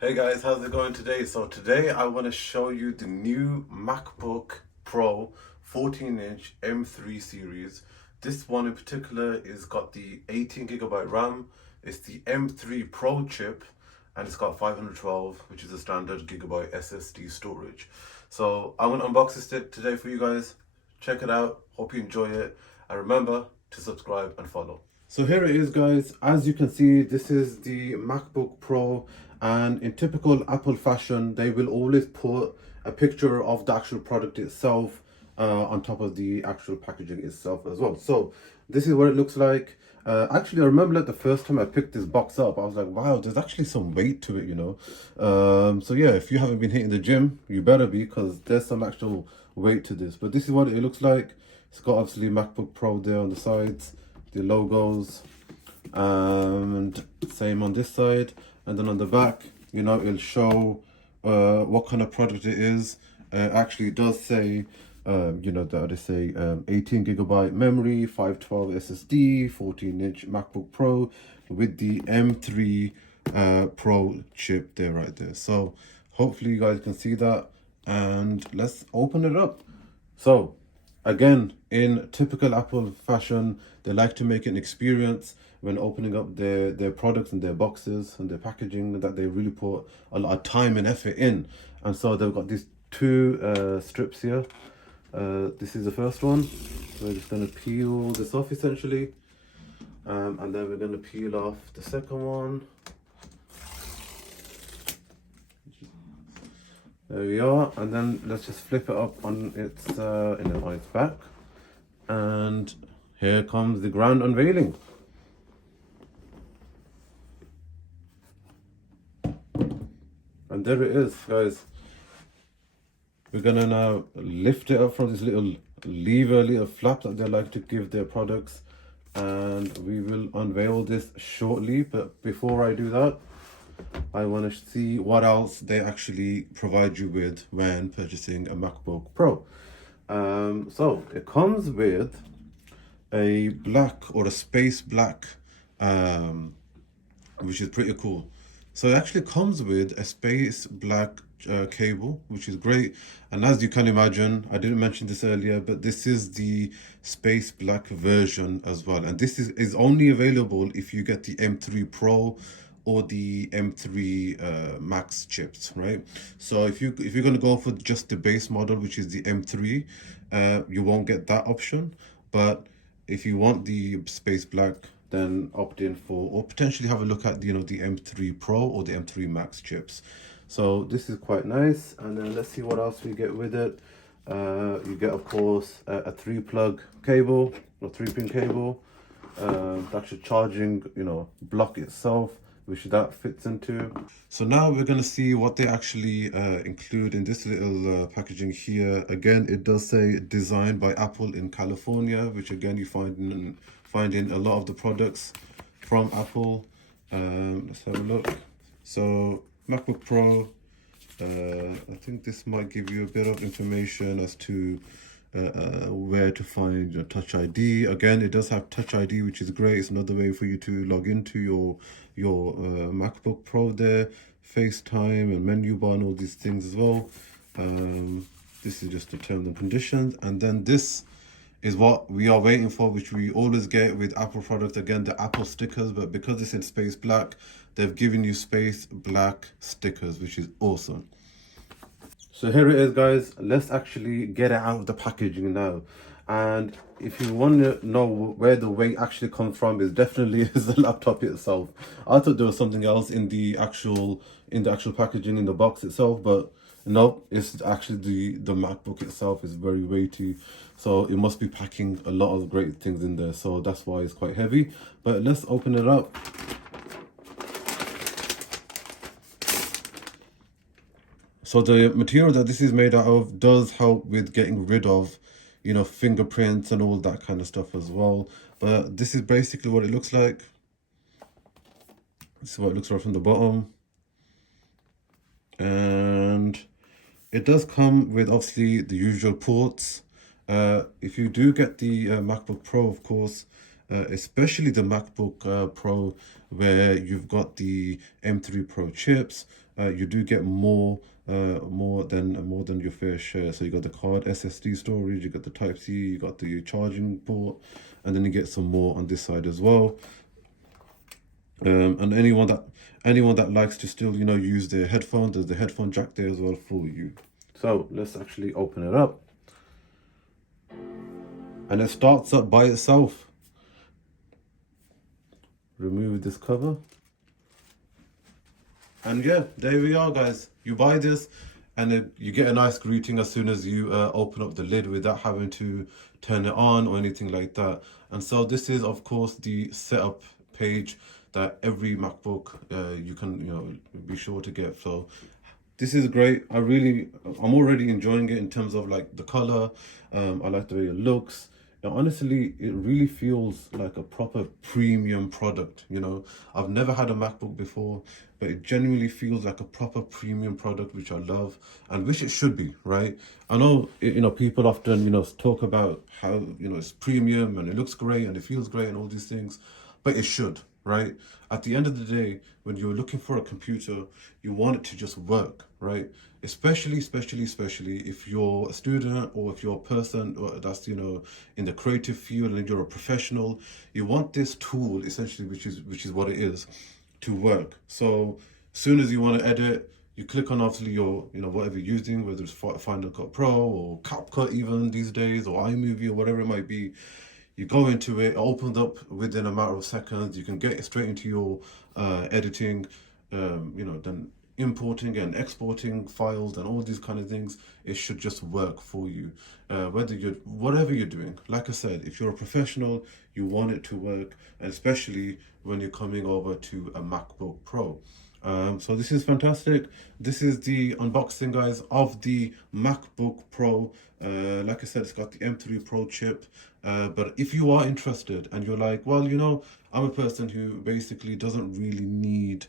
Hey guys, how's it going today? So today I want to show you the new MacBook Pro 14-inch M3 series. This one in particular is got the 18GB RAM. It's the M3 Pro chip and it's got 512, which is a standard gigabyte SSD storage. So I'm going to unbox this today for you guys. Check it out. Hope you enjoy it. And remember to subscribe and follow. So here it is, guys. As you can see, this is the MacBook Pro, and in typical Apple fashion, they will always put a picture of the actual product itself on top of the actual packaging itself as well. So this is what it looks like. Actually, I remember like the first time I picked this box up, I was like, wow, there's actually some weight to it, you know. So yeah, if you haven't been hitting the gym, you better be, because there's some actual weight to this. But this is what it looks like. It's got obviously MacBook Pro there on the sides, the logos, and same on this side. And then on the back, you know, it'll show what kind of product it is. Actually, it does say, you know, that they say 18GB memory, 512 SSD, 14-inch MacBook Pro with the M3 Pro chip there, right there. So hopefully you guys can see that, and let's open it up. So again, in typical Apple fashion, they like to make an experience when opening up their products and their boxes and their packaging, that they really put a lot of time and effort in. And so they've got these two strips here. This is the first one. We're just going to peel this off essentially. And then we're going to peel off the second one. There we are, and then let's just flip it up on its on its back, and here comes the grand unveiling. And there it is, guys. We're gonna now lift it up from this little lever, little flap that they like to give their products, and we will unveil this shortly. But before I do that, I want to see what else they actually provide you with when purchasing a MacBook Pro. So it comes with a black or a space black, which is pretty cool. So it actually comes with a space black cable, which is great. And as you can imagine, I didn't mention this earlier, but this is the space black version as well. And this is only available if you get the M3 Pro or the M3 Max chips, right? So if you're going to go for just the base model, which is the M3, you won't get that option. But if you want the space black, then opt in for, or potentially have a look at, you know, the M3 Pro or the M3 Max chips. So this is quite nice. And then let's see what else we get with it. You get, of course, a 3-plug cable or 3-pin cable. The actual charging, you know, block itself, which that fits into. So now we're going to see what they actually include in this little packaging here. Again, it does say designed by Apple in California, which again you find in a lot of the products from Apple. Let's have a look. So MacBook Pro, I think this might give you a bit of information as to where to find your Touch ID. Again, it does have Touch ID, which is great. It's another way for you to log into your MacBook Pro there. FaceTime and menu bar and all these things as well. This is just the terms and conditions. And then this is what we are waiting for, which we always get with Apple products. Again, the Apple stickers, but because it's in space black, they've given you space black stickers, which is awesome. So here it is, guys. Let's actually get it out of the packaging now. And if you want to know where the weight actually comes from, it definitely is the laptop itself. I thought there was something else in the actual packaging, in the box itself, but no, it's actually the MacBook itself is very weighty. So it must be packing a lot of great things in there. So that's why it's quite heavy. But let's open it up. So the material that this is made out of does help with getting rid of, you know, fingerprints and all that kind of stuff as well. But this is basically what it looks like. This is what it looks like from the bottom. And it does come with obviously the usual ports. If you do get the MacBook Pro, of course, especially the MacBook Pro, where you've got the M3 Pro chips, you do get more than your fair share. So you got the card SSD storage, you got the Type C, you got the charging port, and then you get some more on this side as well. And anyone that likes to still, use their headphones, there's the headphone jack there as well for you. So let's actually open it up. And it starts up by itself. Remove this cover. And yeah, there we are, guys. You buy this and you get a nice greeting as soon as you open up the lid without having to turn it on or anything like that. And so this is, of course, the setup page that every MacBook you can, be sure to get. So this is great. I'm already enjoying it in terms of like the color. I like the way it looks. And honestly, it really feels like a proper premium product. I've never had a MacBook before, but it genuinely feels like a proper premium product, which I love and which it should be, right? I know, people often, talk about how, it's premium and it looks great and it feels great and all these things, but it should, right? At the end of the day, when you're looking for a computer, you want it to just work, right? Especially if you're a student or if you're a person that's, in the creative field and you're a professional, you want this tool essentially, which is what it is, to work. So as soon as you want to edit, you click on obviously your, whatever you're using, whether it's Final Cut Pro or CapCut even these days, or iMovie or whatever it might be. You go into it opens up within a matter of seconds. You can get it straight into your editing, then importing and exporting files and all these kind of things. It should just work for you, whatever you're doing. Like I said, if you're a professional, you want it to work, and especially when you're coming over to a MacBook Pro. So this is fantastic. This is the unboxing, guys, of the MacBook Pro. Like I said, it's got the M3 Pro chip. But if you are interested and you're like, well, I'm a person who basically doesn't really need,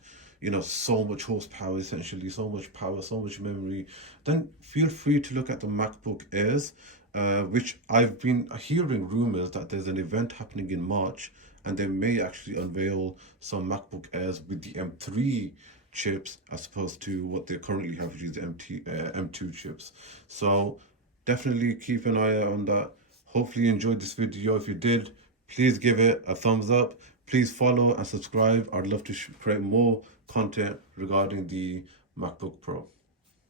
so much horsepower, essentially, so much power, so much memory, then feel free to look at the MacBook Airs, which I've been hearing rumors that there's an event happening in March, and they may actually unveil some MacBook Airs with the M3 chips as opposed to what they currently have, which is the M2 chips. So definitely keep an eye out on that. Hopefully you enjoyed this video. If you did, please give it a thumbs up. Please follow and subscribe. I'd love to create more content regarding the MacBook Pro.